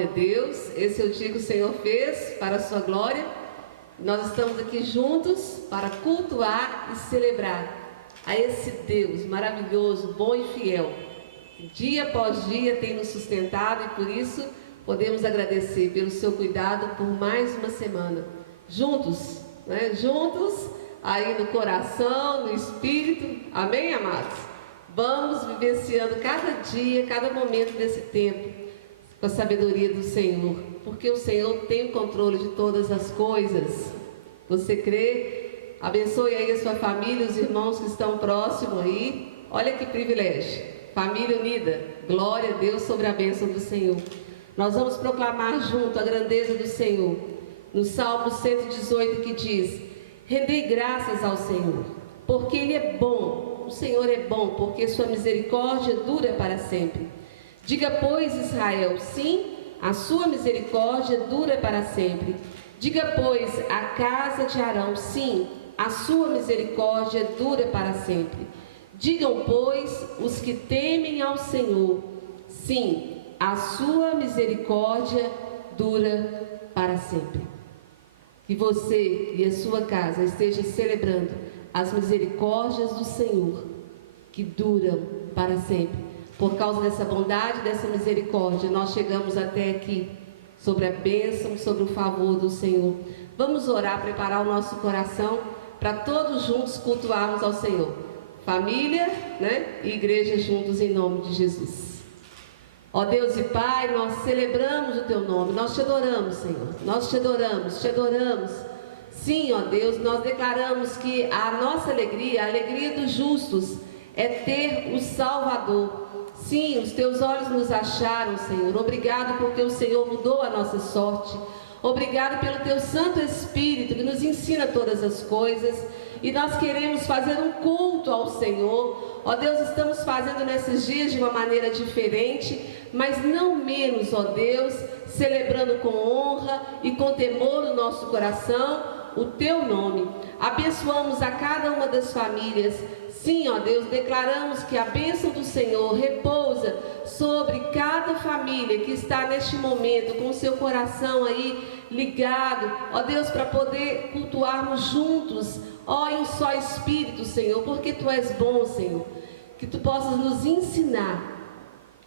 Glória a Deus, esse é o dia que o Senhor fez para a sua glória. Nós estamos aqui juntos para cultuar e celebrar a esse Deus maravilhoso, bom e fiel, que dia após dia tem nos sustentado, e por isso podemos agradecer pelo seu cuidado por mais uma semana. Juntos, né? Juntos, aí no coração, no espírito, amém, amados? Vamos vivenciando cada dia, cada momento desse tempo, com a sabedoria do Senhor, porque o Senhor tem o controle de todas as coisas. Você crê? Abençoe aí a sua família, os irmãos que estão próximos aí. Olha que privilégio, família unida. Glória a Deus sobre a bênção do Senhor. Nós vamos proclamar junto a grandeza do Senhor, no Salmo 118, que diz: rendei graças ao Senhor, porque Ele é bom. O Senhor é bom, porque sua misericórdia dura para sempre. Diga, pois, Israel, sim, a sua misericórdia dura para sempre. Diga, pois, a casa de Arão, sim, a sua misericórdia dura para sempre. Digam, pois, os que temem ao Senhor, sim, a sua misericórdia dura para sempre. Que você e a sua casa estejam celebrando as misericórdias do Senhor, que duram para sempre. Por causa dessa bondade, dessa misericórdia, nós chegamos até aqui, sobre a bênção, sobre o favor do Senhor. Vamos orar, preparar o nosso coração, para todos juntos cultuarmos ao Senhor. Família, né? E igreja juntos, em nome de Jesus. Ó Deus e Pai, nós celebramos o Teu nome, nós Te adoramos, Senhor. Nós Te adoramos, Te adoramos. Sim, ó Deus, nós declaramos que a nossa alegria, a alegria dos justos, é ter o Salvador. Sim, os Teus olhos nos acharam, Senhor. Obrigado porque o Senhor mudou a nossa sorte. Obrigado pelo Teu Santo Espírito que nos ensina todas as coisas. E nós queremos fazer um culto ao Senhor. Ó Deus, estamos fazendo nesses dias de uma maneira diferente, mas não menos, ó Deus, celebrando com honra e com temor no nosso coração o Teu nome. Abençoamos a cada uma das famílias. Sim, ó Deus, declaramos que a bênção do Senhor repousa sobre cada família que está neste momento com o seu coração aí ligado, ó Deus, para poder cultuarmos juntos, ó, em só espírito, Senhor, porque Tu és bom, Senhor. Que Tu possas nos ensinar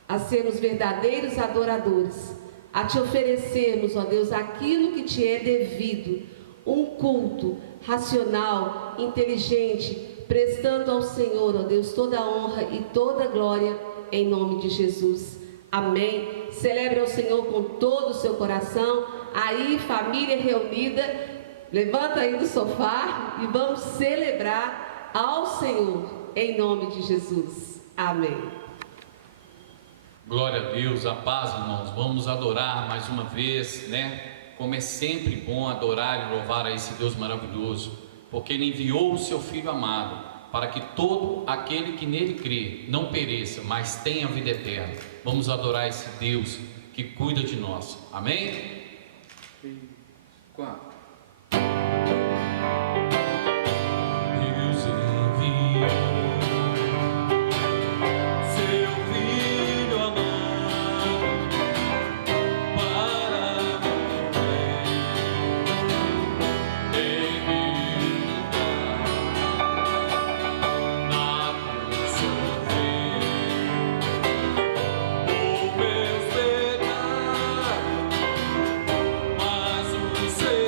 a sermos verdadeiros adoradores, a Te oferecermos, ó Deus, aquilo que Te é devido, um culto racional, inteligente, prestando ao Senhor, ó Deus, toda a honra e toda a glória, em nome de Jesus. Amém. Celebre ao Senhor com todo o seu coração. Aí, família reunida, levanta aí do sofá e vamos celebrar ao Senhor, em nome de Jesus. Amém. Glória a Deus, a paz, irmãos. Vamos adorar mais uma vez, né? Como é sempre bom adorar e louvar a esse Deus maravilhoso, porque Ele enviou o seu Filho amado, para que todo aquele que nele crê não pereça, mas tenha vida eterna. Vamos adorar esse Deus que cuida de nós. Amém? 3, 4. Deus enviou Seu Filho amado para morrer em meu lugar, na cruz sofrer os meus pecados, mas o seu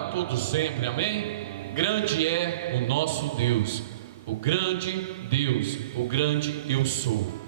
para todo sempre, amém? Grande é o nosso Deus, o grande Deus, o grande eu sou.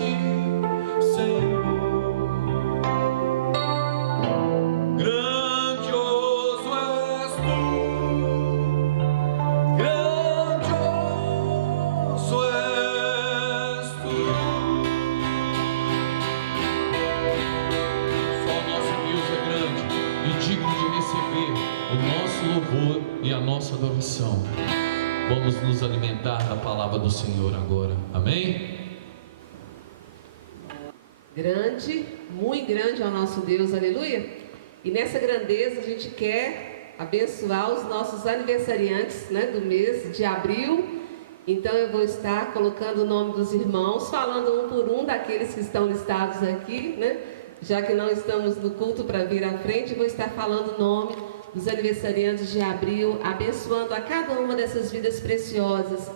ti, Senhor. Grandioso és tu, grandioso és tu. Só o nosso Deus é grande e digno de receber o nosso louvor e a nossa adoração. Vamos nos alimentar da palavra do Senhor agora. Amém? Grande, muito grande é o nosso Deus, aleluia. E nessa grandeza a gente quer abençoar os nossos aniversariantes, né, do mês de abril. Então eu vou estar colocando o nome dos irmãos, falando um por um daqueles que estão listados aqui, né? Já que não estamos no culto para vir à frente, vou estar falando o nome dos aniversariantes de abril, abençoando a cada uma dessas vidas preciosas.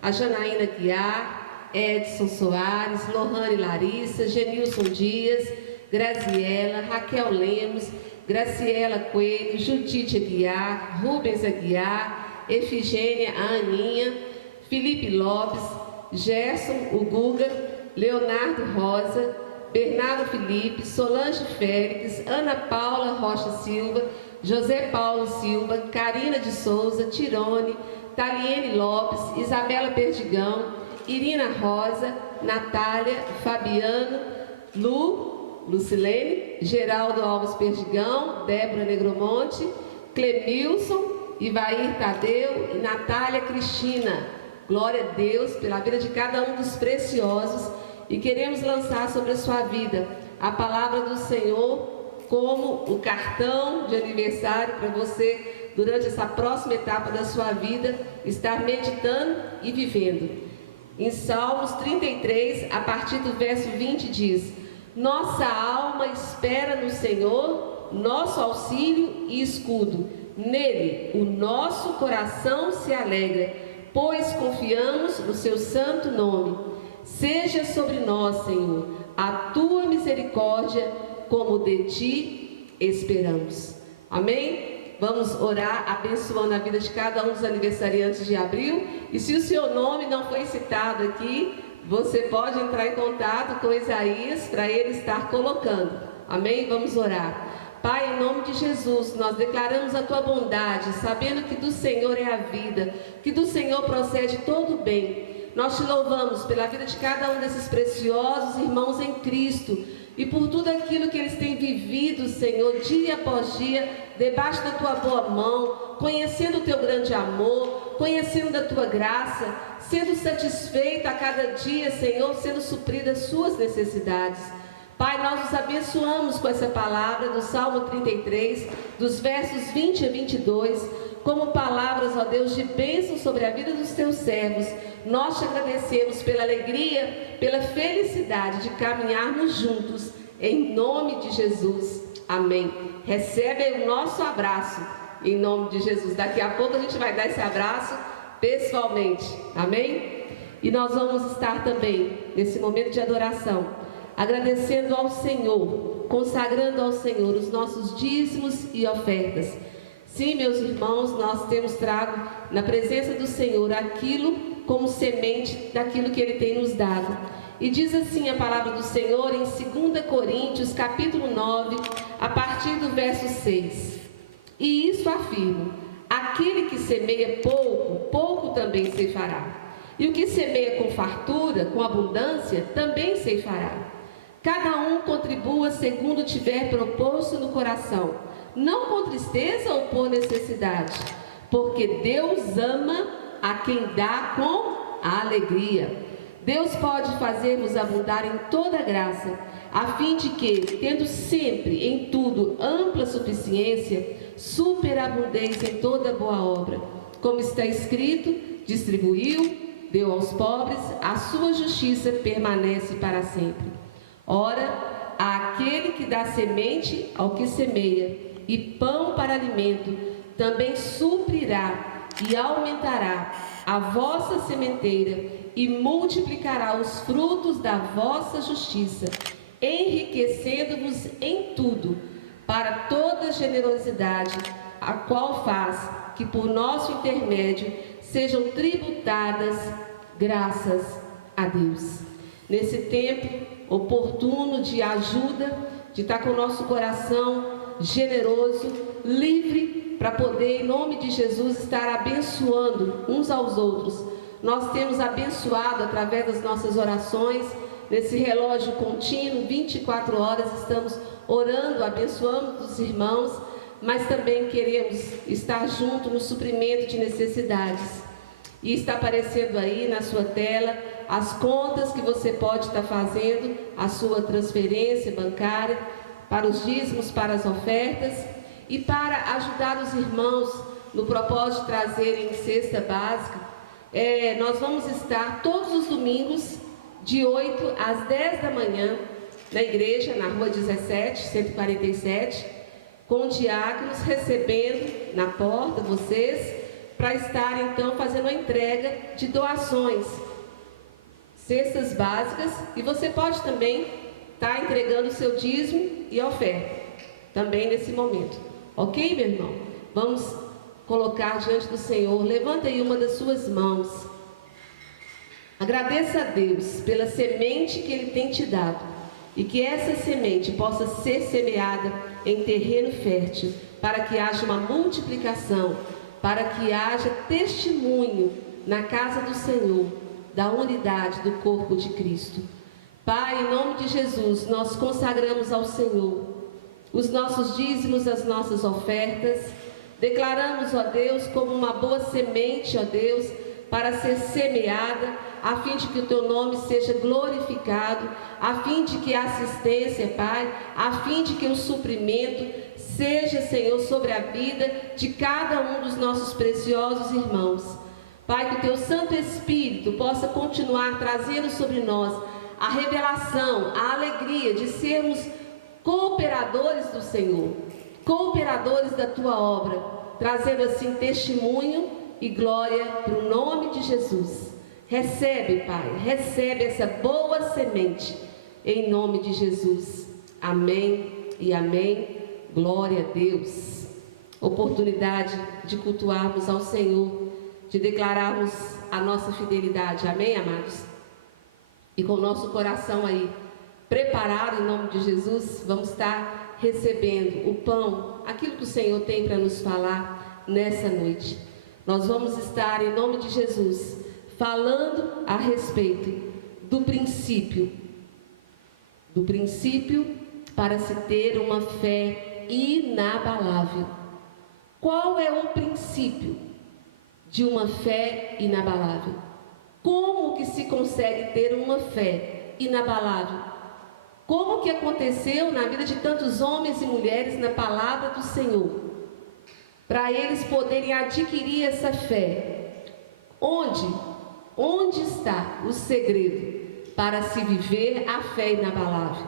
A Janaína Guiar, Edson Soares, Lohane Larissa, Genilson Dias, Graziela, Raquel Lemos, Graciela Coelho, Judite Aguiar, Rubens Aguiar, Efigênia, a Aninha, Felipe Lopes, Gerson, o Guga, Leonardo Rosa, Bernardo Felipe, Solange Félix, Ana Paula Rocha Silva, José Paulo Silva, Karina de Souza, Tirone, Taliene Lopes, Isabela Perdigão, Irina Rosa, Natália, Fabiano, Lucilene, Geraldo Alves Perdigão, Débora Negromonte, Clemilson, Ivair Tadeu e Natália Cristina. Glória a Deus pela vida de cada um dos preciosos, e queremos lançar sobre a sua vida a palavra do Senhor como o cartão de aniversário para você, durante essa próxima etapa da sua vida, estar meditando e vivendo. Em Salmos 33, a partir do verso 20, diz: nossa alma espera no Senhor, nosso auxílio e escudo. Nele o nosso coração se alegra, pois confiamos no seu santo nome. Seja sobre nós, Senhor, a tua misericórdia, como de ti esperamos. Amém? Vamos orar abençoando a vida de cada um dos aniversariantes de abril. E se o seu nome não foi citado aqui, você pode entrar em contato com Isaías para ele estar colocando. Amém? Vamos orar. Pai, em nome de Jesus, nós declaramos a tua bondade, sabendo que do Senhor é a vida, que do Senhor procede todo o bem. Nós te louvamos pela vida de cada um desses preciosos irmãos em Cristo e por tudo aquilo que eles têm vivido, Senhor, dia após dia, debaixo da tua boa mão, conhecendo o teu grande amor, conhecendo da tua graça, sendo satisfeito a cada dia, Senhor, sendo supridas suas necessidades. Pai, nós os abençoamos com essa palavra do Salmo 33, dos versos 20 a 22, como palavras, ó Deus, de bênção sobre a vida dos teus servos. Nós te agradecemos pela alegria, pela felicidade de caminharmos juntos, em nome de Jesus. Amém. Recebe aí o nosso abraço, em nome de Jesus. Daqui a pouco a gente vai dar esse abraço pessoalmente. Amém? E nós vamos estar também, nesse momento de adoração, agradecendo ao Senhor, consagrando ao Senhor os nossos dízimos e ofertas. Sim, meus irmãos, nós temos trago na presença do Senhor aquilo como semente daquilo que Ele tem nos dado. E diz assim a palavra do Senhor em 2 Coríntios, capítulo 9, a partir do verso 6. E isso afirmo: aquele que semeia pouco, pouco também ceifará. E o que semeia com fartura, com abundância, também ceifará. Cada um contribua segundo tiver proposto no coração, não com tristeza ou por necessidade, porque Deus ama a quem dá com a alegria. Deus pode fazer-nos abundar em toda graça, a fim de que, tendo sempre em tudo ampla suficiência, superabundeis em toda boa obra. Como está escrito: distribuiu, deu aos pobres, a sua justiça permanece para sempre. Ora, aquele que dá semente ao que semeia e pão para alimento, também suprirá e aumentará a vossa sementeira e multiplicará os frutos da vossa justiça, enriquecendo-vos em tudo, para toda generosidade, a qual faz que por nosso intermédio sejam tributadas graças a Deus. nesse tempo oportuno de ajuda, de estar com o nosso coração generoso, livre, para poder, em nome de Jesus, estar abençoando uns aos outros. Nós temos abençoado através das nossas orações, nesse relógio contínuo, 24 horas, estamos orando, abençoando os irmãos, mas também queremos estar junto no suprimento de necessidades. E está aparecendo aí na sua tela as contas que você pode estar fazendo, a sua transferência bancária, para os dízimos, para as ofertas e para ajudar os irmãos no propósito de trazerem cesta básica. Nós vamos estar todos os domingos, de 8 às 10 da manhã, na igreja, na rua 17, 147, com diáconos recebendo na porta vocês, para estar então fazendo a entrega de doações, cestas básicas, e você pode também estar entregando o seu dízimo e oferta, também nesse momento. Ok, meu irmão? Vamos colocar diante do Senhor. Levanta aí uma das suas mãos. Agradeça a Deus pela semente que Ele tem te dado, e que essa semente possa ser semeada em terreno fértil, para que haja uma multiplicação, para que haja testemunho na casa do Senhor, da unidade do corpo de Cristo. Pai, em nome de Jesus, nós consagramos ao Senhor os nossos dízimos, as nossas ofertas. Declaramos, ó Deus, como uma boa semente, ó Deus, para ser semeada, a fim de que o Teu nome seja glorificado, a fim de que a assistência, Pai, a fim de que o suprimento seja, Senhor, sobre a vida de cada um dos nossos preciosos irmãos. Pai, que o Teu Santo Espírito possa continuar trazendo sobre nós a revelação, a alegria de sermos cooperadores do Senhor, cooperadores da Tua obra, trazendo assim testemunho e glória para o nome de Jesus. Recebe, Pai, recebe essa boa semente, em nome de Jesus. Amém e amém. Glória a Deus. Oportunidade de cultuarmos ao Senhor, de declararmos a nossa fidelidade. Amém, amados? E com o nosso coração aí preparado, em nome de Jesus, vamos estar recebendo o pão, aquilo que o Senhor tem para nos falar nessa noite. Nós vamos estar, em nome de Jesus, falando a respeito do princípio para se ter uma fé inabalável. Qual é o princípio de uma fé inabalável? Como que se consegue ter uma fé inabalável? Como que aconteceu na vida de tantos homens e mulheres na palavra do Senhor, para eles poderem adquirir essa fé? Onde está o segredo para se viver a fé inabalável?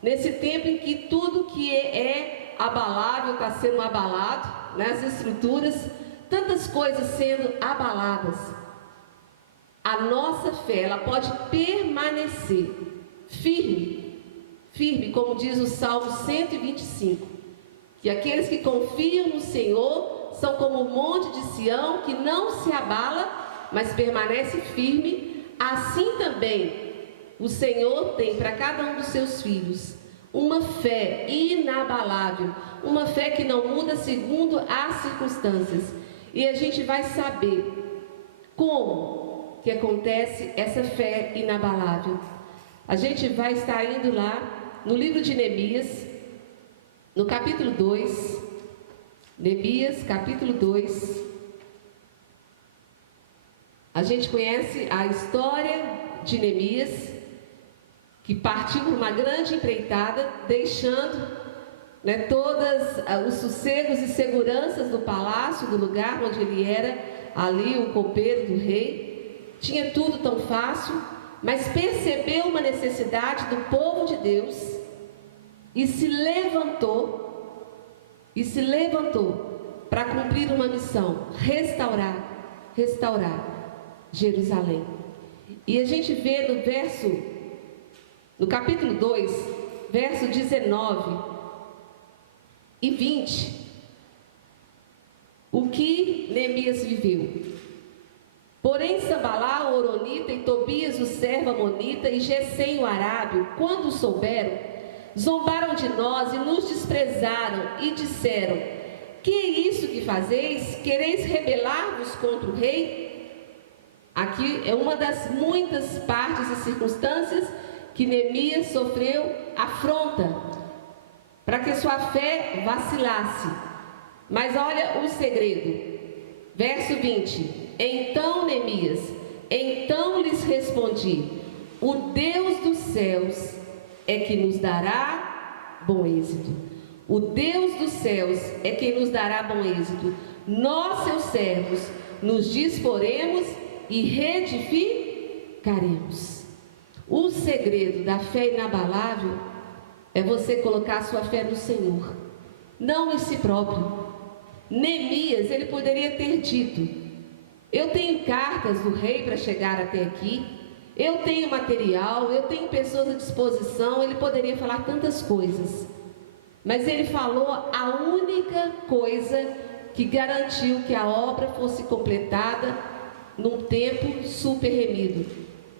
Nesse tempo em que tudo que é abalável está sendo abalado, nas estruturas, tantas coisas sendo abaladas, a nossa fé, ela pode permanecer firme, como diz o Salmo 125, que aqueles que confiam no Senhor são como o monte de Sião, que não se abala, mas permanece firme. Assim também o Senhor tem para cada um dos seus filhos uma fé inabalável, uma fé que não muda segundo as circunstâncias. E a gente vai saber como que acontece essa fé inabalável. A gente vai estar indo lá no livro de Neemias, no capítulo 2, Neemias, capítulo 2. A gente conhece a história de Neemias, que partiu por uma grande empreitada, deixando todos os sossegos e seguranças do palácio, do lugar onde ele era, ali o copeiro do rei. Tinha tudo tão fácil, mas percebeu uma necessidade do povo de Deus e se levantou para cumprir uma missão: restaurar Jerusalém. E a gente vê no capítulo 2, verso 19 e 20, o que Neemias viveu. Porém, Sambalá, o horonita, e Tobias, o servo amonita, e Gesem, o arábio, quando souberam, zombaram de nós e nos desprezaram, e disseram: que é isso que fazeis? Quereis rebelar-vos contra o rei? Aqui é uma das muitas partes e circunstâncias que Neemias sofreu afronta, para que sua fé vacilasse. Mas olha o segredo. Verso 20. Então, Neemias, então lhes respondi: o Deus dos céus é que nos dará bom êxito. O Deus dos céus é quem nos dará bom êxito. Nós, seus servos, nos disporemos e reedificaremos. O segredo da fé inabalável é você colocar sua fé no Senhor, não em si próprio. Neemias, ele poderia ter dito: eu tenho cartas do rei para chegar até aqui, eu tenho material, eu tenho pessoas à disposição. Ele poderia falar tantas coisas, mas ele falou a única coisa que garantiu que a obra fosse completada num tempo super remido.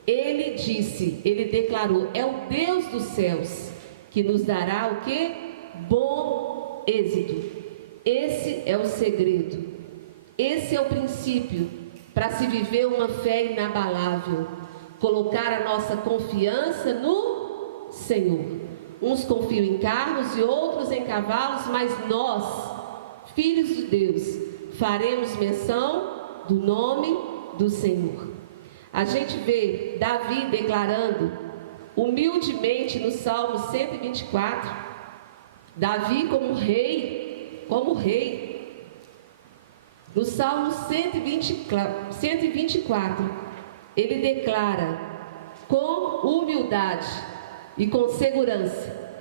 Ele disse, ele declarou: é o Deus dos céus que nos dará o quê? Bom êxito. Esse é o segredo, esse é o princípio para se viver uma fé inabalável. Colocar a nossa confiança no Senhor. Uns confiam em carros e outros em cavalos, mas nós, filhos de Deus, faremos menção do nome do Senhor. A gente vê Davi declarando humildemente no Salmo 124, Davi como rei. No Salmo 124, ele declara com humildade e com segurança.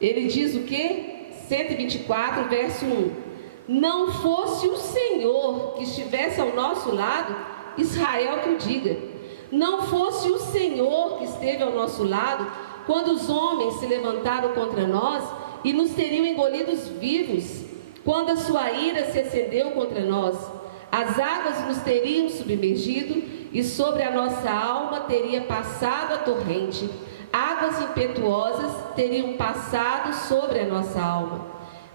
Ele diz o que? 124, verso 1: não fosse o Senhor que estivesse ao nosso lado, Israel que o diga. Não fosse o Senhor que esteve ao nosso lado, quando os homens se levantaram contra nós e nos teriam engolidos vivos, quando a sua ira se acendeu contra nós, as águas nos teriam submergido e sobre a nossa alma teria passado a torrente, águas impetuosas teriam passado sobre a nossa alma.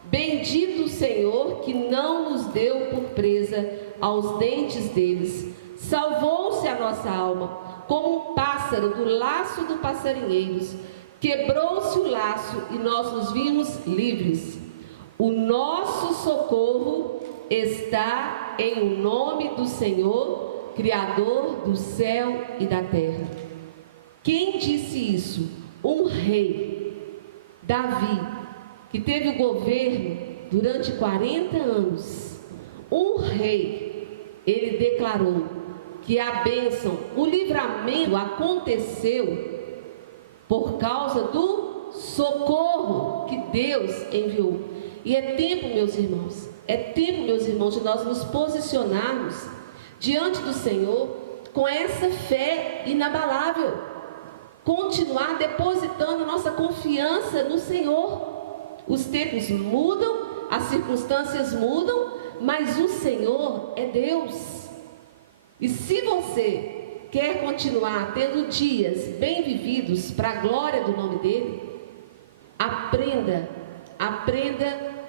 Bendito o Senhor que não nos deu por presa aos dentes deles. Salvou-se a nossa alma, como um pássaro do laço dos passarinheiros. Quebrou-se o laço e nós nos vimos livres. O nosso socorro está em o nome do Senhor, Criador do céu e da terra. Quem disse isso? Um rei, Davi, que teve o governo durante 40 anos. Um rei, ele declarou que a bênção, o livramento aconteceu por causa do socorro que Deus enviou. E é tempo, meus irmãos, de nós nos posicionarmos diante do Senhor com essa fé inabalável, continuar depositando nossa confiança no Senhor. Os tempos mudam, as circunstâncias mudam, mas o Senhor é Deus. E se você quer continuar tendo dias bem vividos para a glória do nome dele, aprenda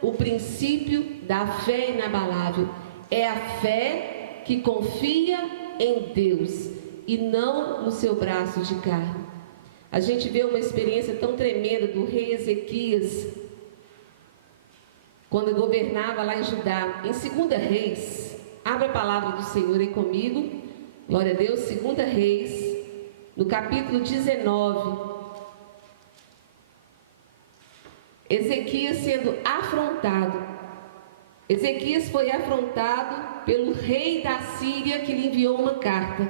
o princípio da fé inabalável. É a fé que confia em Deus e não no seu braço de carne. A gente vê uma experiência tão tremenda do rei Ezequias, quando governava lá em Judá. Em 2 Reis, abra a palavra do Senhor aí comigo, glória a Deus. 2 Reis, no capítulo 19. Ezequias sendo afrontado. Ezequias foi afrontado pelo rei da Síria, que lhe enviou uma carta.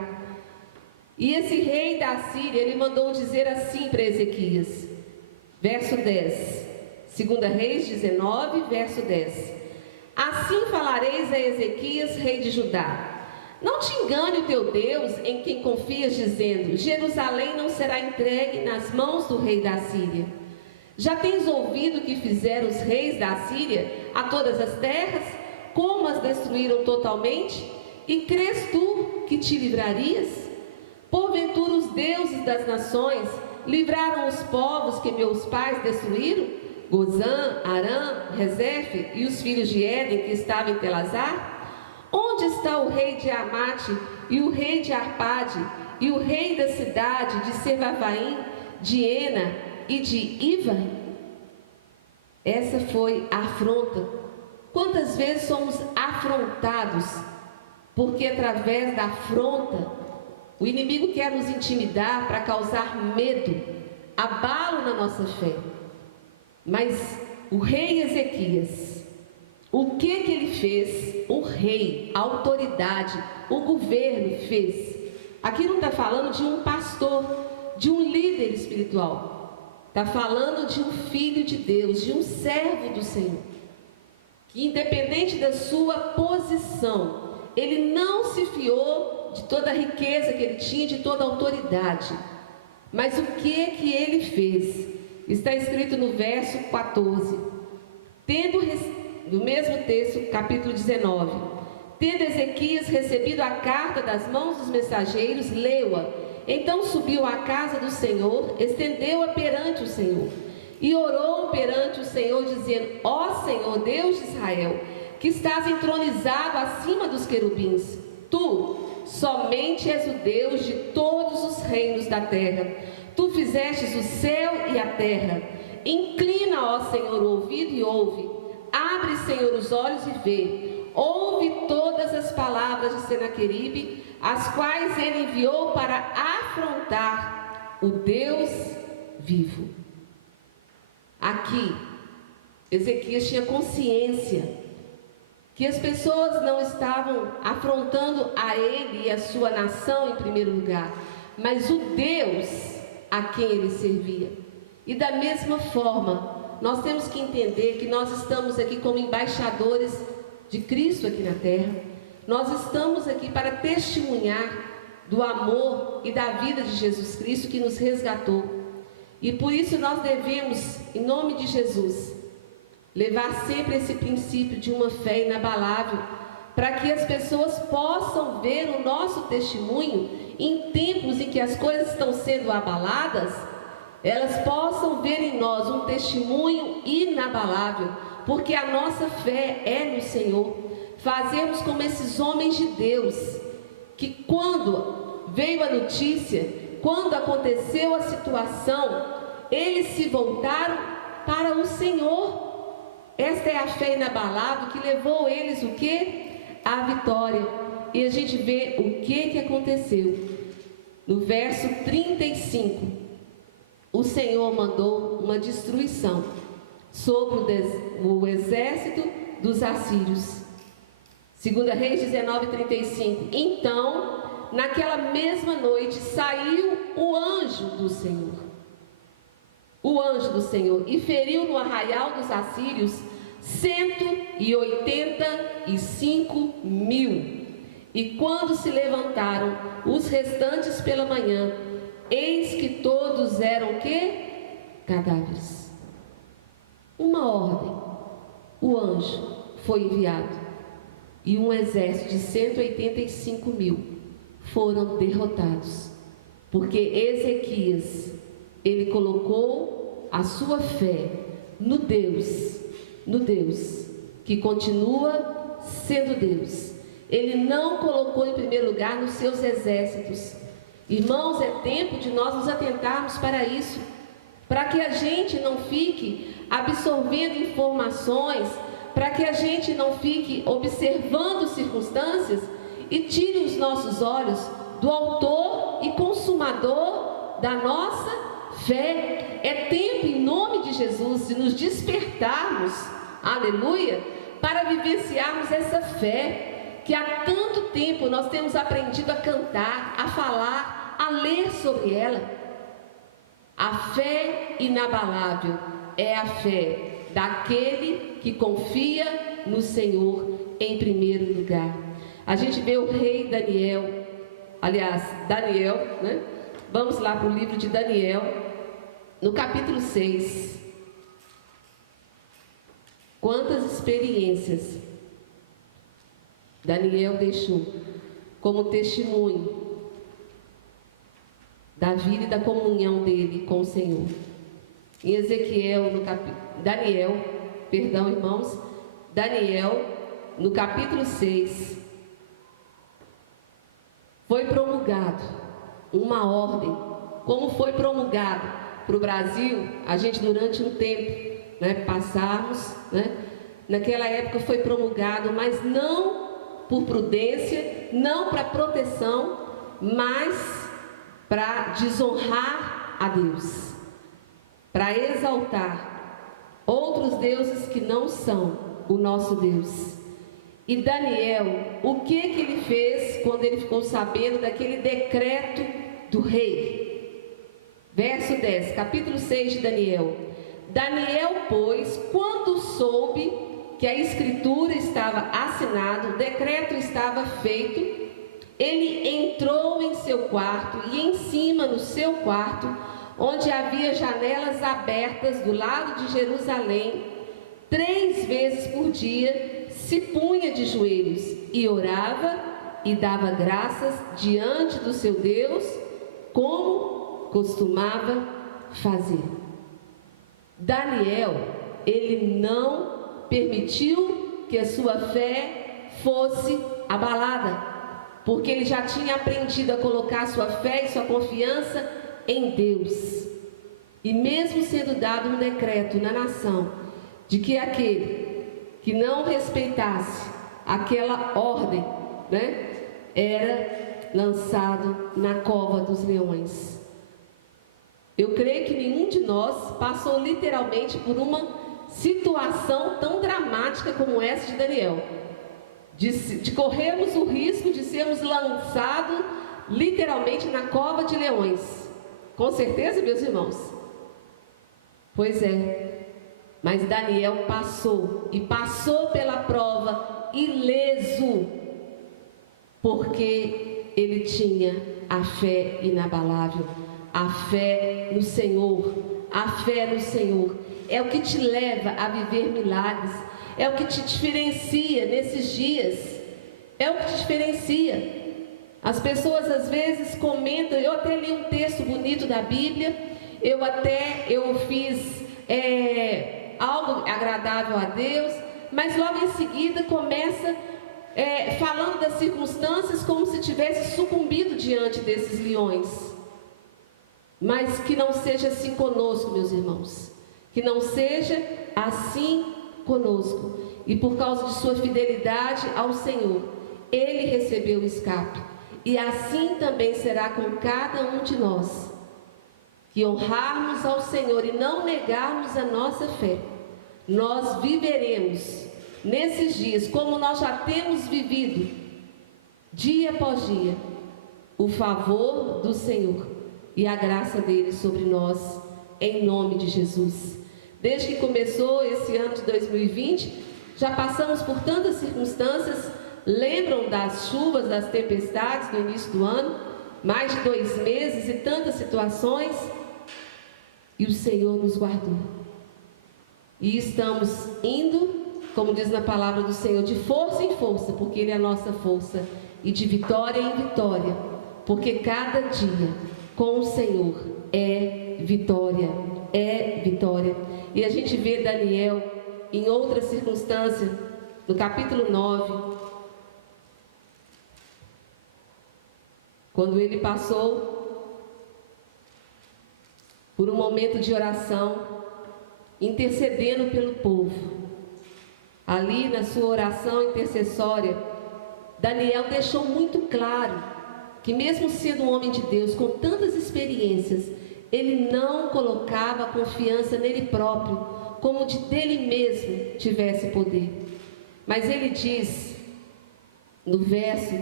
E esse rei da Síria, ele mandou dizer assim para Ezequias, verso 10, 2 Reis 19, verso 10: assim falareis a Ezequias, rei de Judá: não te engane o teu Deus, em quem confias, dizendo: Jerusalém não será entregue nas mãos do rei da Síria. Já tens ouvido o que fizeram os reis da Síria a todas as terras, como as destruíram totalmente? E crês tu que te livrarias? Porventura os deuses das nações livraram os povos que meus pais destruíram? Gozã, Arã, Rezefe e os filhos de Éden que estavam em Telazar? Onde está o rei de Amate e o rei de Arpade e o rei da cidade de Sevavaim, de Ena e de Ivaim? Essa foi a afronta. Quantas vezes somos afrontados? Porque através da afronta, o inimigo quer nos intimidar para causar medo, abalo na nossa fé. Mas o rei Ezequias, o que ele fez? O rei, a autoridade, o governo fez. Aqui não está falando de um pastor, de um líder espiritual. Está falando de um filho de Deus, de um servo do Senhor. Que independente da sua posição, ele não se fiou de toda a riqueza que ele tinha, de toda a autoridade. Mas o que ele fez? Está escrito no verso 14. No mesmo texto, capítulo 19. Tendo Ezequias recebido a carta das mãos dos mensageiros, leu-a. Então subiu à casa do Senhor, estendeu-a perante o Senhor, e orou perante o Senhor, dizendo: Ó Senhor, Deus de Israel, que estás entronizado acima dos querubins, tu somente és o Deus de todos os reinos da terra. Tu fizestes o céu e a terra. Inclina, ó Senhor, o ouvido e ouve. Abre, Senhor, os olhos e vê. Ouve todas as palavras de Senaqueribe, as quais ele enviou para afrontar o Deus vivo. Aqui, Ezequias tinha consciência que as pessoas não estavam afrontando a ele e a sua nação em primeiro lugar, mas o Deus a quem ele servia. E da mesma forma, nós temos que entender que nós estamos aqui como embaixadores de Cristo aqui na terra. Nós estamos aqui para testemunhar do amor e da vida de Jesus Cristo que nos resgatou. E por isso nós devemos, em nome de Jesus, levar sempre esse princípio de uma fé inabalável, para que as pessoas possam ver o nosso testemunho em tempos em que as coisas estão sendo abaladas, elas possam ver em nós um testemunho inabalável, porque a nossa fé é no Senhor. Fazemos como esses homens de Deus, que quando veio a notícia, quando aconteceu a situação, eles se voltaram para o Senhor. Esta é a fé inabalável que levou eles o quê? A vitória. E a gente vê o que aconteceu. No verso 35, o Senhor mandou uma destruição sobre o exército dos assírios. 2 Reis 19:35. Então, naquela mesma noite, saiu o anjo do Senhor. O anjo do Senhor, e feriu no arraial dos assírios 185.000. E quando se levantaram os restantes pela manhã, eis que todos eram o quê? Cadáveres. Uma ordem. O anjo foi enviado. E um exército de 185.000 foram derrotados. Porque Ezequias, ele colocou a sua fé no Deus que continua sendo Deus. Ele não colocou em primeiro lugar nos seus exércitos. Irmãos, é tempo de nós nos atentarmos para isso, para que a gente não fique absorvendo informações, para que a gente não fique observando circunstâncias e tire os nossos olhos do autor e consumador da nossa fé. É tempo, em nome de Jesus, de nos despertarmos, aleluia, para vivenciarmos essa fé que há tanto tempo nós temos aprendido a cantar, a falar, a ler sobre ela. A fé inabalável é a fé daquele que confia no Senhor em primeiro lugar. A gente vê o rei Daniel, né? Vamos lá para o livro de Daniel, no capítulo 6. Quantas experiências Daniel deixou. como testemunho da vida e da comunhão dele com o Senhor. Em Daniel, no capítulo 6, foi promulgado uma ordem, como foi promulgado para o Brasil, a gente durante um tempo, passarmos, naquela época foi promulgado, mas não por prudência, não para proteção, mas para desonrar a Deus, para exaltar outros deuses que não são o nosso Deus. E Daniel, o que ele fez quando ele ficou sabendo daquele decreto do rei? Verso 10, capítulo 6 de Daniel. Daniel, pois, quando soube que a escritura estava assinada, o decreto estava feito, ele entrou em seu quarto e em cima no seu quarto, onde havia janelas abertas do lado de Jerusalém, 3 vezes por dia, se punha de joelhos e orava e dava graças diante do seu Deus, como costumava fazer. Daniel, ele não permitiu que a sua fé fosse abalada, porque ele já tinha aprendido a colocar sua fé e sua confiança em Deus. E mesmo sendo dado um decreto na nação de que aquele que não respeitasse aquela ordem, era lançado na cova dos leões. Eu creio que nenhum de nós passou literalmente por uma situação tão dramática como essa de Daniel, de corrermos o risco de sermos lançados literalmente na cova de leões. Com certeza, meus irmãos? Pois é, mas Daniel passou pela prova ileso, porque ele tinha a fé inabalável, a fé no Senhor. A fé no Senhor é o que te leva a viver milagres, é o que te diferencia nesses dias, é o que te diferencia. As pessoas às vezes comentam, eu até li um texto bonito da Bíblia, eu fiz algo agradável a Deus, mas logo em seguida começa falando das circunstâncias como se tivesse sucumbido diante desses leões. Mas que não seja assim conosco, meus irmãos, que não seja assim conosco. E por causa de sua fidelidade ao Senhor, ele recebeu o escape. E assim também será com cada um de nós, que honrarmos ao Senhor e não negarmos a nossa fé. Nós viveremos nesses dias, como nós já temos vivido, dia após dia, o favor do Senhor e a graça dele sobre nós, em nome de Jesus. Desde que começou esse ano de 2020, já passamos por tantas circunstâncias. Lembram das chuvas, das tempestades no início do ano? Mais de 2 meses e tantas situações. E o Senhor nos guardou. E estamos indo, como diz na palavra do Senhor, de força em força, porque Ele é a nossa força, e de vitória em vitória, porque cada dia com o Senhor é vitória, é vitória. E a gente vê Daniel em outra circunstância, no capítulo 9, quando ele passou por um momento de oração, intercedendo pelo povo. Ali na sua oração intercessória, Daniel deixou muito claro que mesmo sendo um homem de Deus, com tantas experiências, ele não colocava confiança nele próprio, como de dele mesmo tivesse poder. Mas ele diz, no verso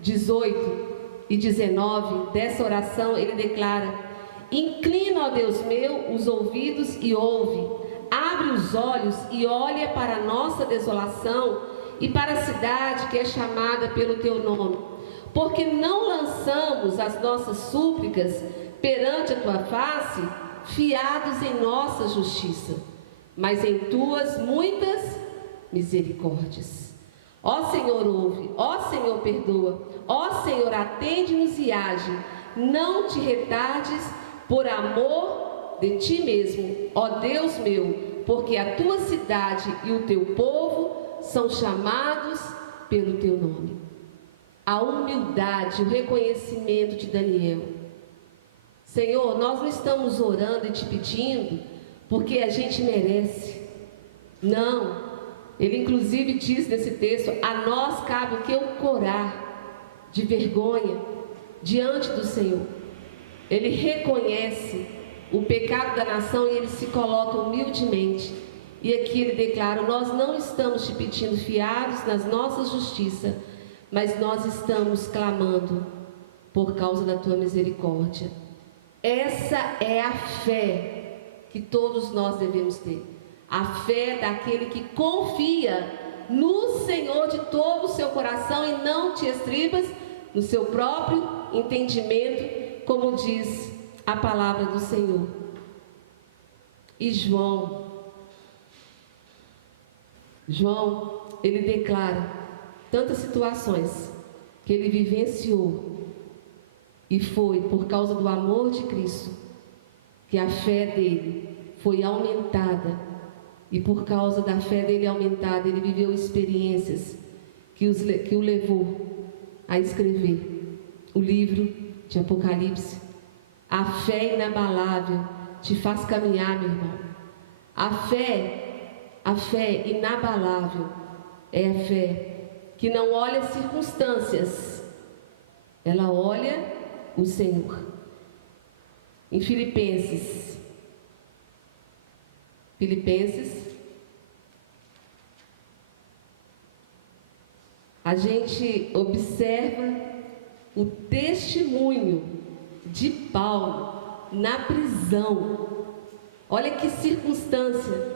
18 e 19 dessa oração, ele declara: inclina, ó Deus meu, os ouvidos e ouve, abre os olhos e olha para a nossa desolação e para a cidade que é chamada pelo teu nome, porque não lançamos as nossas súplicas perante a tua face, fiados em nossa justiça, mas em tuas muitas misericórdias. Ó Senhor, ouve, ó Senhor, perdoa, Ó Senhor, atende-nos e age. Não te retardes por amor de ti mesmo, ó Deus meu, porque a tua cidade e o teu povo são chamados pelo teu nome. A humildade, o reconhecimento de Daniel. Senhor, nós não estamos orando e te pedindo porque a gente merece. Não. Ele inclusive diz nesse texto: a nós cabe o que? O corar de vergonha diante do Senhor. Ele reconhece o pecado da nação e ele se coloca humildemente. E aqui ele declara: nós não estamos te pedindo fiados nas nossas justiças, mas nós estamos clamando por causa da tua misericórdia. Essa é a fé que todos nós devemos ter. A fé daquele que confia no Senhor de todo o seu coração e não te estribas no seu próprio entendimento, como diz a palavra do Senhor. E João, ele declara tantas situações que ele vivenciou, e foi por causa do amor de Cristo que a fé dele foi aumentada, e por causa da fé dele aumentada, ele viveu experiências que o levou a escrever o livro de Apocalipse. A fé inabalável te faz caminhar, meu irmão. A fé inabalável é a fé que não olha as circunstâncias, ela olha o Senhor. Em Filipenses, a gente observa o testemunho de Paulo na prisão. Olha que circunstância.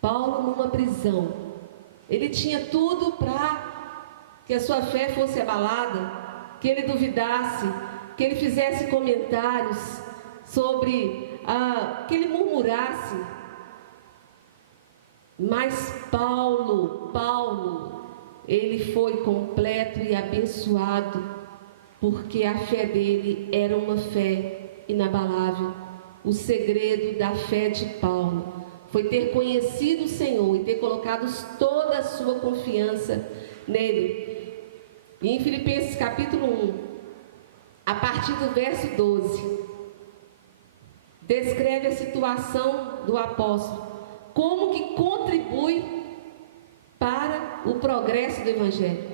Paulo numa prisão. Ele tinha tudo para que a sua fé fosse abalada, que ele duvidasse, que ele fizesse comentários sobre, que ele murmurasse. Mas Paulo, ele foi completo e abençoado, porque a fé dele era uma fé inabalável. O segredo da fé de Paulo foi ter conhecido o Senhor e ter colocado toda a sua confiança nele. E em Filipenses capítulo 1, a partir do verso 12, descreve a situação do apóstolo, como que contribui para o progresso do Evangelho.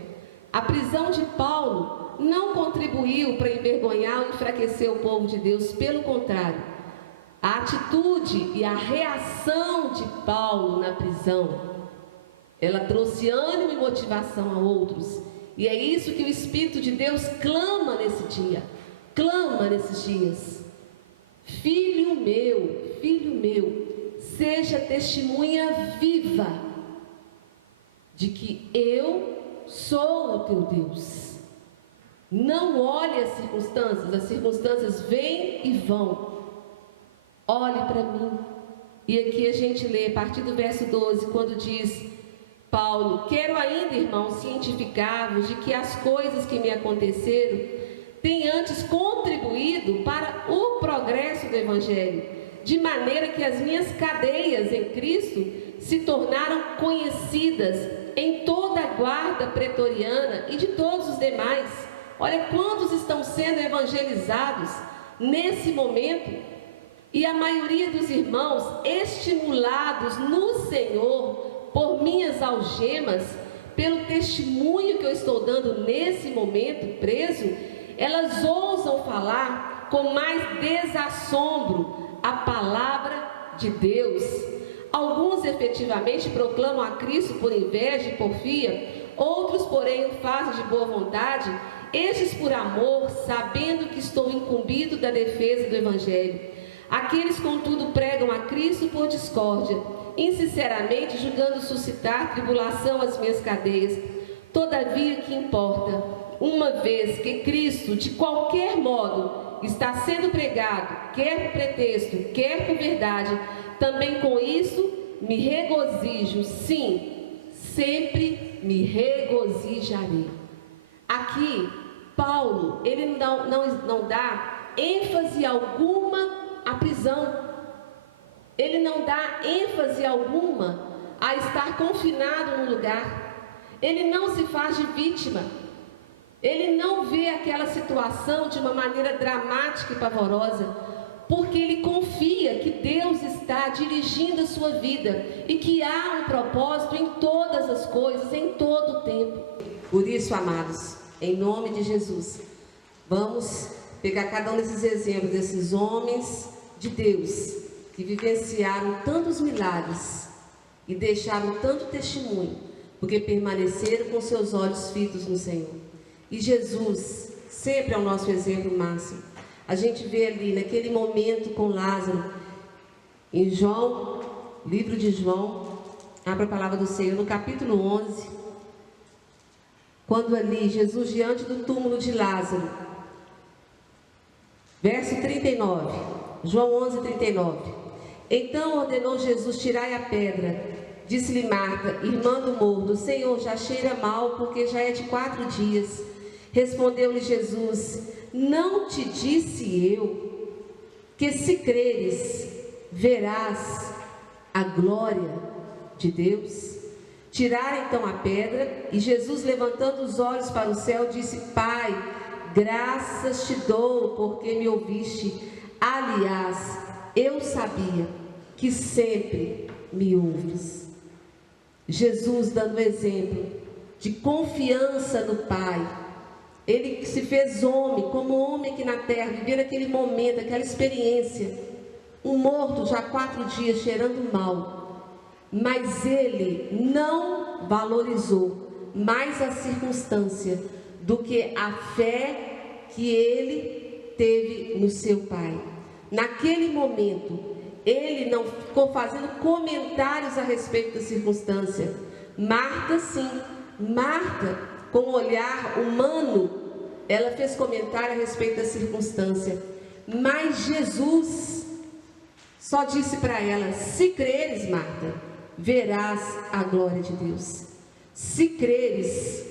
A prisão de Paulo não contribuiu para envergonhar ou enfraquecer o povo de Deus, pelo contrário, a atitude e a reação de Paulo na prisão, ela trouxe ânimo e motivação a outros. E é isso que o Espírito de Deus clama nesse dia, clama nesses dias. Filho meu, seja testemunha viva de que eu sou o teu Deus. Não olhe as circunstâncias vêm e vão. Olhe para mim. E aqui a gente lê a partir do verso 12, quando diz Paulo: quero ainda, irmãos, cientificar-vos de que as coisas que me aconteceram têm antes contribuído para o progresso do Evangelho, de maneira que as minhas cadeias em Cristo se tornaram conhecidas em toda a guarda pretoriana e de todos os demais. Olha quantos estão sendo evangelizados nesse momento, e a maioria dos irmãos, estimulados no Senhor por minhas algemas, pelo testemunho que eu estou dando nesse momento preso, elas ousam falar com mais desassombro a palavra de Deus. Alguns efetivamente proclamam a Cristo por inveja e porfia, outros porém o fazem de boa vontade, estes por amor, sabendo que estou incumbido da defesa do Evangelho. Aqueles, contudo, pregam a Cristo por discórdia, insinceramente julgando suscitar tribulação às minhas cadeias. Todavia, que importa, uma vez que Cristo, de qualquer modo, está sendo pregado, quer por pretexto, quer por verdade, também com isso me regozijo, sim, sempre me regozijarei. Aqui, Paulo, ele não dá ênfase alguma à prisão. Ele não dá ênfase alguma a estar confinado num lugar. Ele não se faz de vítima. Ele não vê aquela situação de uma maneira dramática e pavorosa, porque ele confia que Deus está dirigindo a sua vida e que há um propósito em todas as coisas, em todo o tempo. Por isso, amados, em nome de Jesus, vamos pegar cada um desses exemplos, desses homens de Deus, que vivenciaram tantos milagres e deixaram tanto testemunho, porque permaneceram com seus olhos fitos no Senhor. E Jesus sempre é o nosso exemplo máximo. A gente vê ali naquele momento com Lázaro, em João, livro de João, abra a palavra do Senhor, no capítulo 11, quando ali Jesus diante do túmulo de Lázaro, verso 39, João 11, 39. Então ordenou Jesus: tirai a pedra. Disse-lhe Marta, irmã do morto: Senhor, já cheira mal, porque já é de 4 dias. Respondeu-lhe Jesus: não te disse eu que, se creres, verás a glória de Deus? Tiraram então a pedra, e Jesus, levantando os olhos para o céu, disse: Pai, graças te dou porque me ouviste. Aliás, eu sabia que sempre me ouves. Jesus dando exemplo de confiança no Pai. Ele se fez homem, como homem aqui na terra, vivendo aquele momento, aquela experiência. Um morto já 4 dias, cheirando mal. Mas ele não valorizou mais a circunstância do que a fé que ele teve no seu Pai. Naquele momento, ele não ficou fazendo comentários a respeito da circunstância. Marta, sim, Marta, com um olhar humano, ela fez comentário a respeito da circunstância. Mas Jesus só disse para ela: se creres, Marta, verás a glória de Deus. Se creres,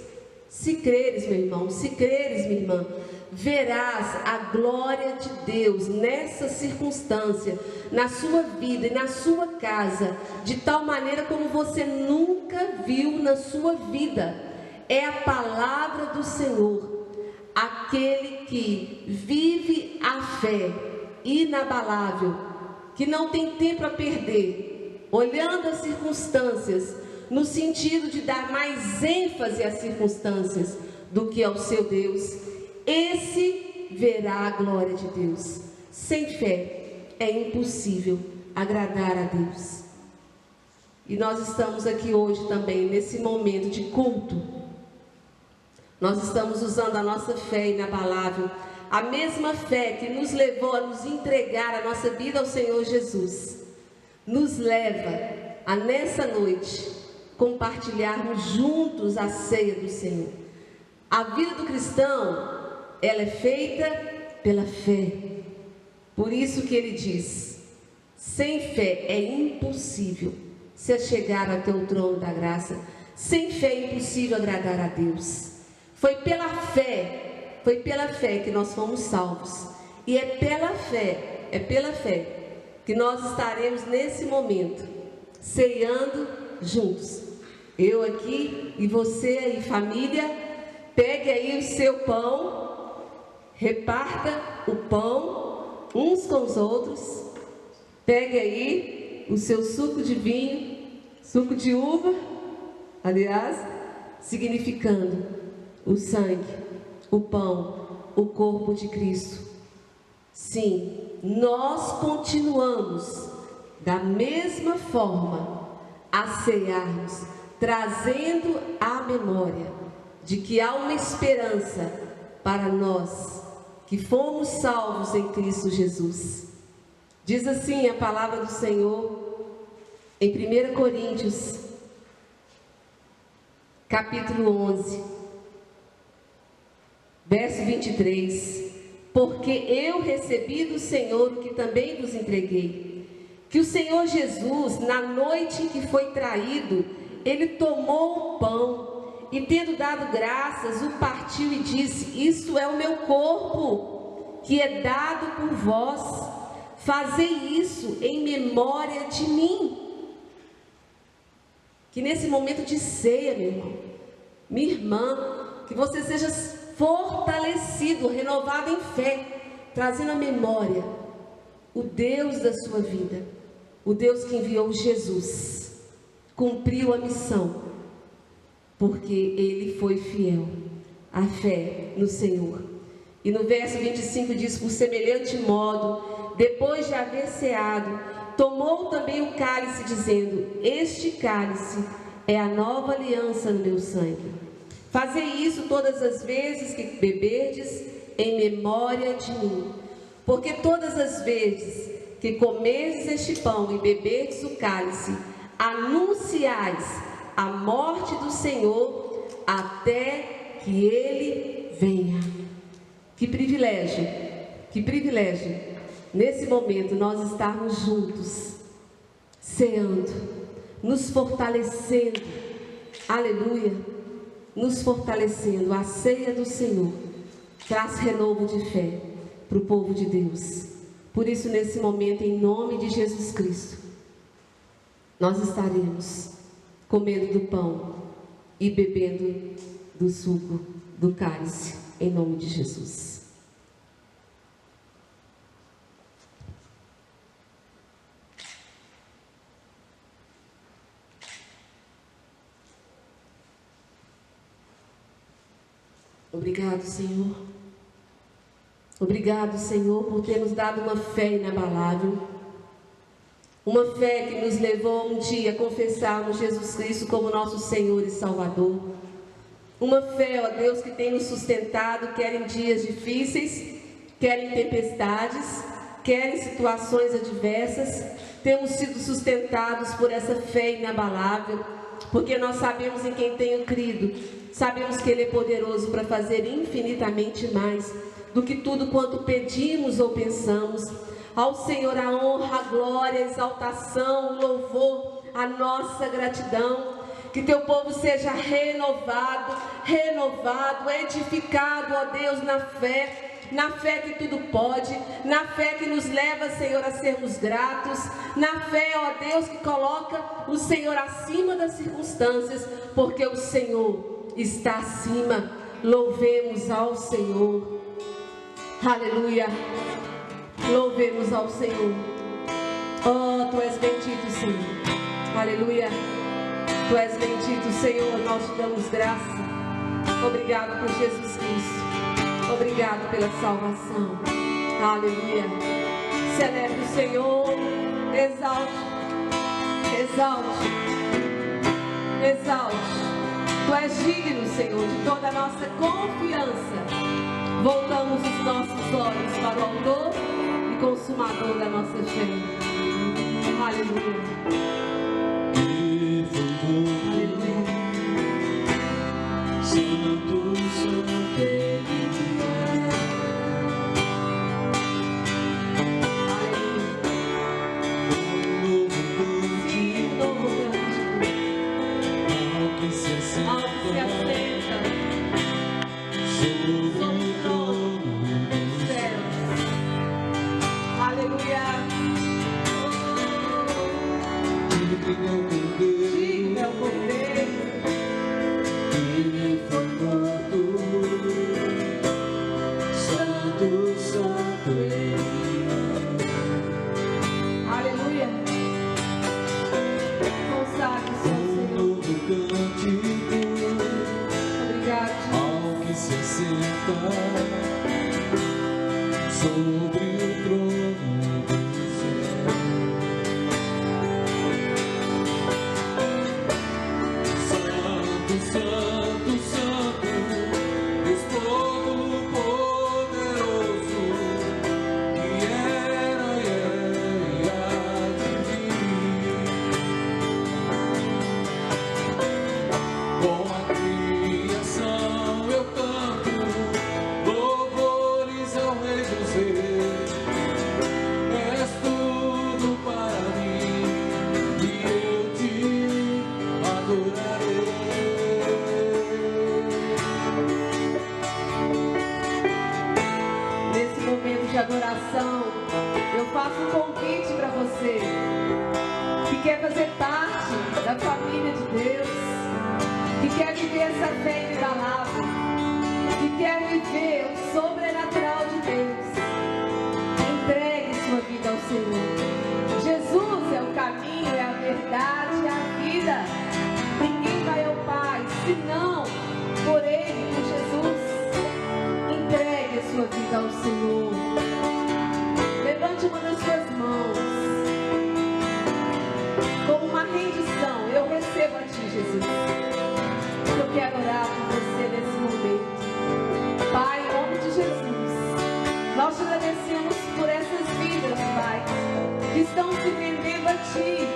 meu irmão, se creres, minha irmã, verás a glória de Deus nessa circunstância, na sua vida e na sua casa, de tal maneira como você nunca viu na sua vida. É a palavra do Senhor. Aquele que vive a fé inabalável, que não tem tempo a perder, olhando as circunstâncias, no sentido de dar mais ênfase às circunstâncias do que ao seu Deus, esse verá a glória de Deus. Sem fé é impossível agradar a Deus. E nós estamos aqui hoje também, nesse momento de culto. Nós estamos usando a nossa fé inabalável, a mesma fé que nos levou a nos entregar a nossa vida ao Senhor Jesus, nos leva a, nessa noite, compartilharmos juntos a ceia do Senhor. A vida do cristão, ela é feita pela fé. Por isso que ele diz: sem fé é impossível se achegar até o trono da graça. Sem fé é impossível agradar a Deus. Foi pela fé que nós fomos salvos. E é pela fé que nós estaremos nesse momento ceando juntos. Eu aqui e você aí, família. Pegue aí o seu pão, reparta o pão uns com os outros. Pegue aí o seu suco de vinho, suco de uva, aliás, significando o sangue, o pão, o corpo de Cristo. Sim, nós continuamos da mesma forma a cearmos, trazendo à memória de que há uma esperança para nós que fomos salvos em Cristo Jesus. Diz assim a palavra do Senhor em 1 Coríntios, capítulo 11, verso 23. Porque eu recebi do Senhor o que também vos entreguei, que o Senhor Jesus, na noite em que foi traído, ele tomou o pão e tendo dado graças, o partiu e disse: isto é o meu corpo, que é dado por vós, fazei isso em memória de mim. Que nesse momento de ceia, meu irmão, minha irmã, que você seja fortalecido, renovado em fé, trazendo à memória o Deus da sua vida, o Deus que enviou Jesus, cumpriu a missão, porque Ele foi fiel à fé no Senhor. E no verso 25 diz: por semelhante modo, depois de haver ceado, tomou também o cálice, dizendo: este cálice é a nova aliança no meu sangue. Fazei isso todas as vezes que beberdes, em memória de mim. Porque todas as vezes que comerdes este pão e beberdes o cálice, anunciais a morte do Senhor até que Ele venha. Que privilégio, nesse momento nós estarmos juntos, ceando, nos fortalecendo, aleluia, nos fortalecendo. A ceia do Senhor traz renovo de fé para o povo de Deus. Por isso, nesse momento, em nome de Jesus Cristo, nós estaremos comendo do pão e bebendo do suco do cálice, em nome de Jesus. Obrigado, Senhor. Obrigado, Senhor, por ter nos dado uma fé inabalável. Uma fé que nos levou um dia a confessarmos Jesus Cristo como nosso Senhor e Salvador. Uma fé, ó Deus, que tem nos sustentado, quer em dias difíceis, quer em tempestades, quer em situações adversas. Temos sido sustentados por essa fé inabalável, porque nós sabemos em quem tenho crido. Sabemos que Ele é poderoso para fazer infinitamente mais do que tudo quanto pedimos ou pensamos. Ao Senhor a honra, a glória, a exaltação, o louvor, a nossa gratidão. Que teu povo seja renovado, edificado, ó Deus, na fé que tudo pode, na fé que nos leva, Senhor, a sermos gratos, na fé, ó Deus, que coloca o Senhor acima das circunstâncias, porque o Senhor está acima. Louvemos ao Senhor, aleluia, louvemos ao Senhor. Oh, Tu és bendito, Senhor, aleluia. Tu és bendito, Senhor, nós te damos graça. Obrigado por Jesus Cristo. Obrigado pela salvação. Aleluia. Celebre o Senhor. Exalte. Exalte. Exalte. Tu és digno, Senhor, de toda a nossa confiança. Voltamos os nossos olhos para o autor e consumador da nossa fé. Aleluia. Santo, Santo Ele é. Um novo cântico, ao que se assenta sobre o trono dos céus. Aleluia. Digno é o Cordeiro. Ele foi morto, Santo, Santo Ele é. Aleluia. Consagre-se ao Senhor. Novo cântico, Obrigado, ao que se assenta sobre o trono do céu. quer fazer parte da família de Deus, que quer viver essa fé inabalável, que quer viver o sobrenatural de Deus, entregue sua vida ao Senhor. Jesus é o caminho, é a verdade, é a vida. Ninguém vai ao Pai senão por Ele, por Jesus. Entregue a sua vida ao Senhor. Levante uma das suas mãos como uma rendição. Eu recebo a Ti, Jesus. Eu quero orar por você nesse momento. Pai, em nome de Jesus, nós te agradecemos por essas vidas, Pai, que estão se rendendo a Ti,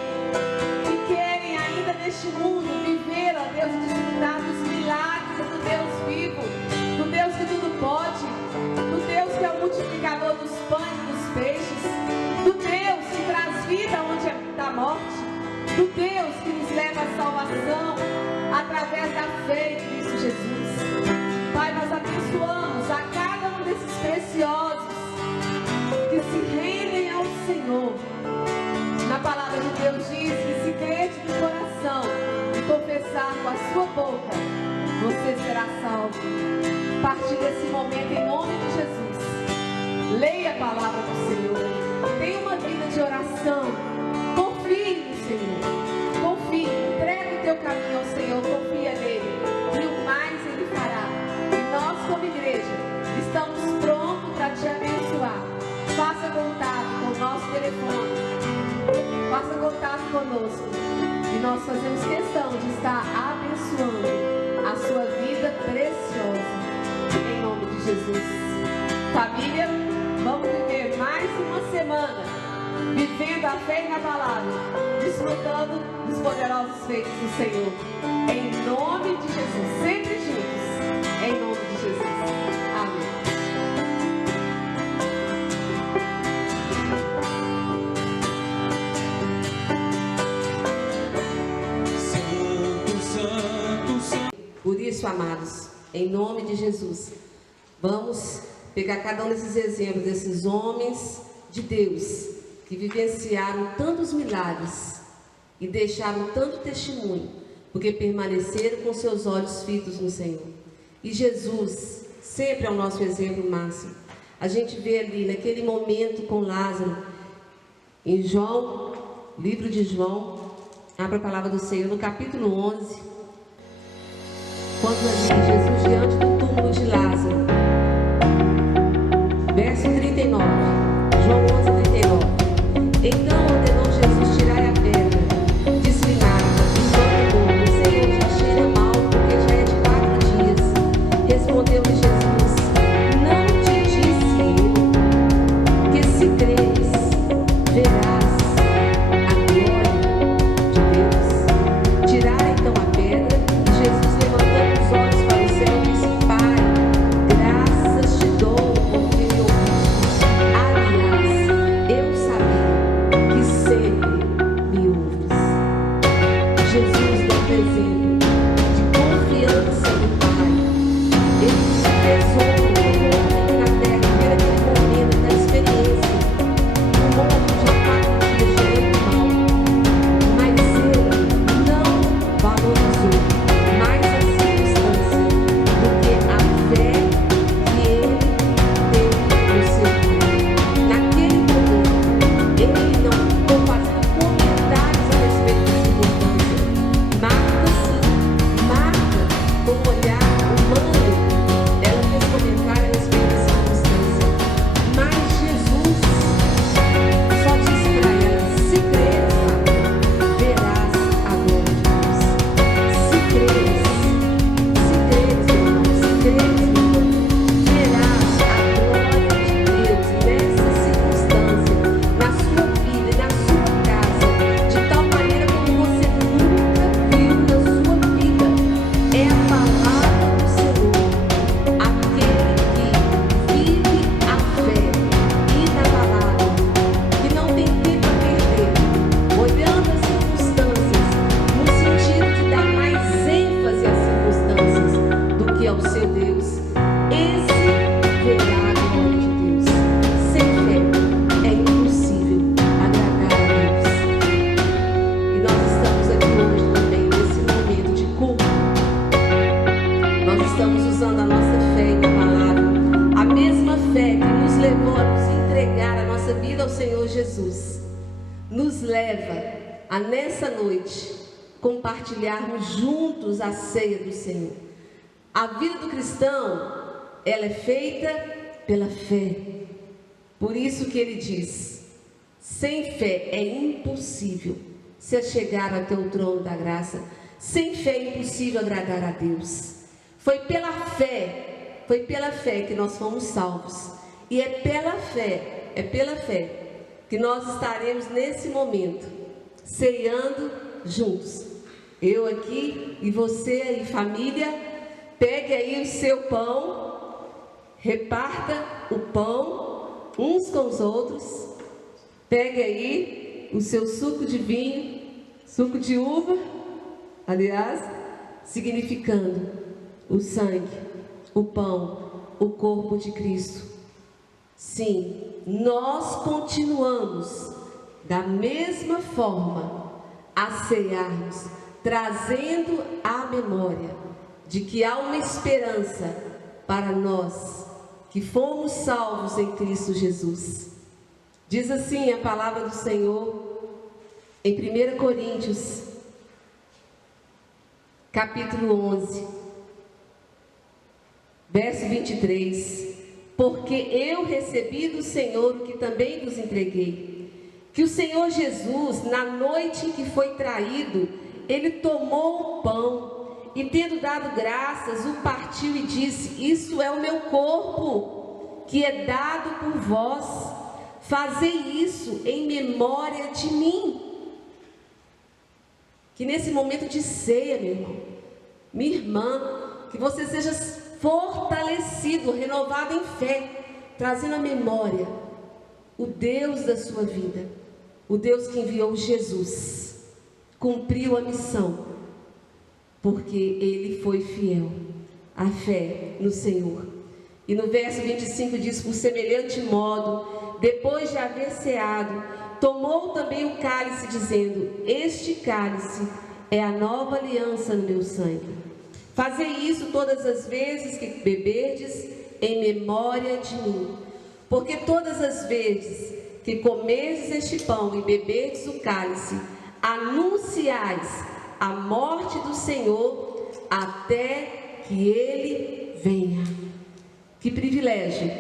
que querem ainda neste mundo viver, ó Deus, e desfrutar dos milagres do Deus vivo, do Deus que tudo pode, do Deus que é o multiplicador dos pães e dos peixes, do Deus que traz vida onde está a morte, do Deus que nos leva à salvação através da fé em Cristo Jesus. Pai, nós abençoamos a cada um desses preciosos que se rendem ao Senhor. Na palavra de Deus diz que se crer de coração e confessar com a sua boca, você será salvo. A partir desse momento, em nome de Jesus, leia a palavra do Senhor. Tenha uma vida de oração. Confie no Senhor. Confie. Entrega o teu caminho ao Senhor. Confia nele. E o mais Ele fará. E nós, como igreja, estamos prontos para te abençoar. Faça contato com o nosso telefone. Faça contato conosco. E nós fazemos questão de estar abençoando a sua vida preciosa. Em nome de Jesus. Família, vamos viver mais uma semana vivendo a fé na palavra, desfrutando dos poderosos feitos do Senhor. Em nome de Jesus. Sempre juntos. Em nome de Jesus. Amém. Por isso, amados, em nome de Jesus, vamos pegar cada um desses exemplos, desses homens de Deus, que vivenciaram tantos milagres e deixaram tanto testemunho, porque permaneceram com seus olhos fitos no Senhor. E Jesus sempre é o nosso exemplo máximo. A gente vê ali, naquele momento com Lázaro, em João, livro de João, abra a palavra do Senhor, no capítulo 11, quando ali Jesus diante do túmulo de Lázaro, verso 39, João 11:39. Então ordenou Jesus: tirai a pedra. Disse-lhe Marta, dizendo: Senhor, já cheira mal, porque já é de 4 dias. Respondeu-lhe Jesus: não te disse eu que se creres, verás a glória de Deus? Tirai então a pedra. E Jesus, levantando os olhos a nessa noite compartilharmos juntos a ceia do Senhor. A vida do cristão, ela é feita pela fé. Por isso que ele diz: sem fé é impossível se achegar até o trono da graça. Sem fé é impossível agradar a Deus. Foi pela fé que nós fomos salvos. E é pela fé que nós estaremos nesse momento ceando juntos. Eu aqui e você aí, família, pegue aí o seu pão, reparta o pão uns com os outros, pegue aí o seu suco de vinho, suco de uva, aliás, significando o sangue, o pão, o corpo de Cristo. Sim, nós continuamos da mesma forma a cearmos, trazendo à memória de que há uma esperança para nós que fomos salvos em Cristo Jesus. Diz assim a palavra do Senhor em 1 Coríntios, capítulo 11, verso 23. Porque eu recebi do Senhor o que também vos entreguei, que o Senhor Jesus, na noite em que foi traído, ele tomou o pão e, tendo dado graças, o partiu e disse: isto é o meu corpo, que é dado por vós, fazei isso em memória de mim. Que nesse momento de ceia, meu irmão, minha irmã, que você seja fortalecido, renovado em fé, trazendo à memória o Deus da sua vida, o Deus que enviou Jesus, cumpriu a missão, porque ele foi fiel à fé no Senhor. E no verso 25 diz: por semelhante modo, depois de haver ceado, tomou também o cálice, dizendo: este cálice é a nova aliança no meu sangue. Fazei isso todas as vezes que beberdes, em memória de mim. Porque todas as vezes que comerdes este pão e beberdes o cálice, anunciais a morte do Senhor até que ele venha. Que privilégio,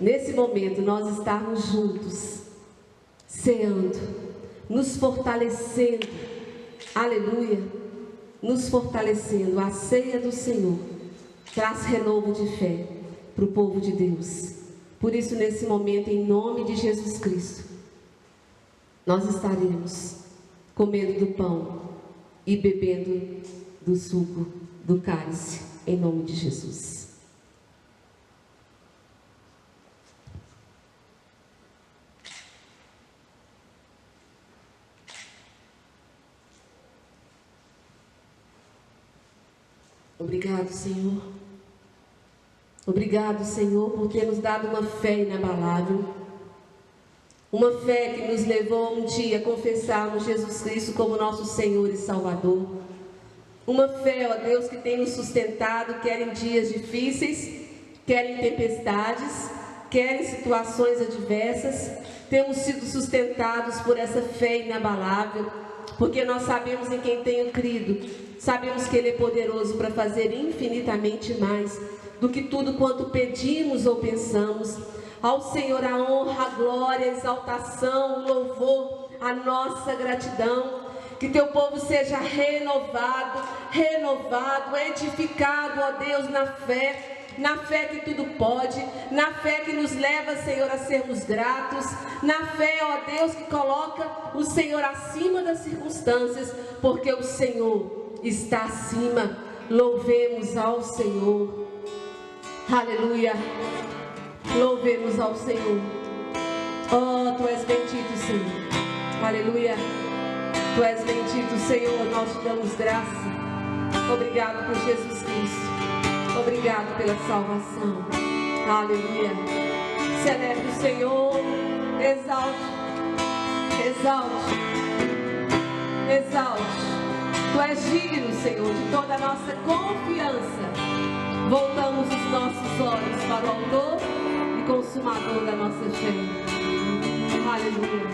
nesse momento nós estarmos juntos, ceando, nos fortalecendo, aleluia, nos fortalecendo. A ceia do Senhor traz renovo de fé para o povo de Deus. Por isso, nesse momento, em nome de Jesus Cristo, nós estaremos comendo do pão e bebendo do suco do cálice, em nome de Jesus. Obrigado, Senhor. Obrigado, Senhor, por ter nos dado uma fé inabalável. Uma fé que nos levou um dia a confessarmos Jesus Cristo como nosso Senhor e Salvador. Uma fé, ó Deus, que tem nos sustentado, quer em dias difíceis, quer em tempestades, quer em situações adversas. Temos sido sustentados por essa fé inabalável, porque nós sabemos em quem tenho crido. Sabemos que Ele é poderoso para fazer infinitamente mais do que tudo quanto pedimos ou pensamos. Ao Senhor a honra, a glória, a exaltação, o louvor, a nossa gratidão. Que teu povo seja renovado, edificado, ó Deus, na fé que tudo pode, na fé que nos leva, Senhor, a sermos gratos, na fé, ó Deus, que coloca o Senhor acima das circunstâncias, porque o Senhor está acima. Louvemos ao Senhor, aleluia, louvemos ao Senhor. Oh, Tu és bendito, Senhor, aleluia, Tu és bendito, Senhor, nós Te damos graça. Obrigado por Jesus Cristo, obrigado pela salvação, aleluia. Celebre o Senhor, exalte, Tu és digno, Senhor, de toda a nossa confiança. Voltamos os nossos olhos para o autor e consumador da nossa fé. Aleluia.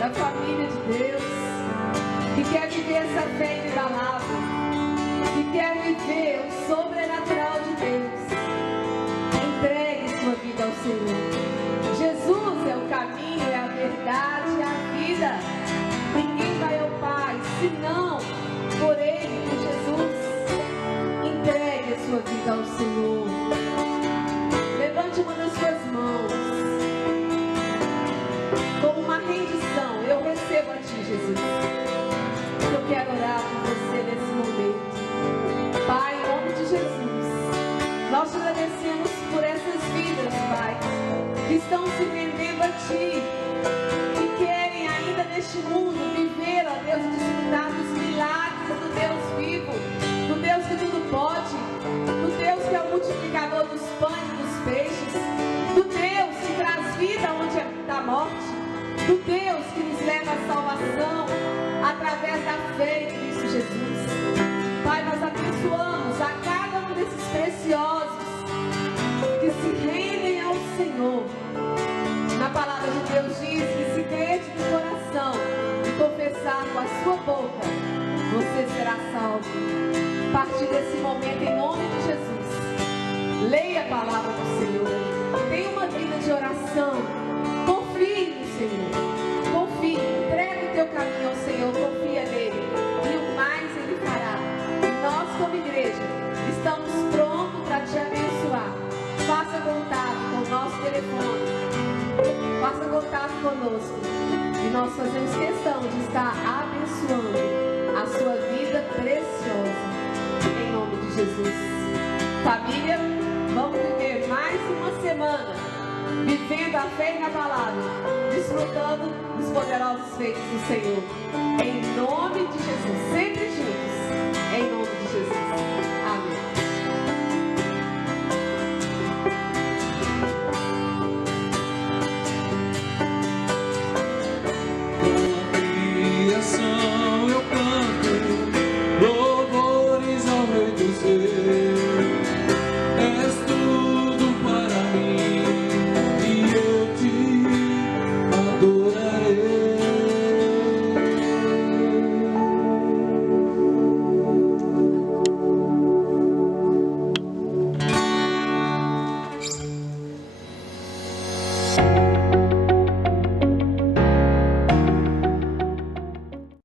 da família de Deus, que quer viver essa fé inabalável, que quer viver o sobrenatural de Deus, entregue sua vida ao Senhor. Jesus é o caminho, é a verdade, é a vida. Ninguém vai ao Pai senão por Ele, por Jesus. Entregue a sua vida ao Senhor. Levante uma das suas mãos como uma rendição. Eu recebo a Ti, Jesus. Eu quero orar por você nesse momento. Pai, em nome de Jesus, nós te agradecemos por essas vidas, Pai, que estão se rendendo a Ti, que querem ainda neste mundo viver, ó Deus, e desfrutar dos milagres do Deus vivo, do Deus que tudo pode, do Deus que é o multiplicador dos pães e dos peixes, do Deus que traz vida onde está morte, do Deus que nos leva à salvação através da fé em Cristo Jesus. Pai, nós abençoamos a cada um desses preciosos que se rendem ao Senhor. Na palavra de Deus diz que se crede no coração e confessar com a sua boca, você será salvo. A partir desse momento, em nome de Jesus, leia a palavra do Senhor. Tenha uma vida de oração. Confie no Senhor. Confie. Entregue o teu caminho ao Senhor. Confia nele. E o mais Ele fará. E nós, como igreja, estamos prontos para te abençoar. Faça contato com o nosso telefone. Faça contato conosco. E nós fazemos questão de estar abençoando a sua vida preciosa. Em nome de Jesus. Família, vamos viver mais uma semana vivendo a fé na palavra, desfrutando dos poderosos feitos do Senhor. Em nome de Jesus. Sempre juntos.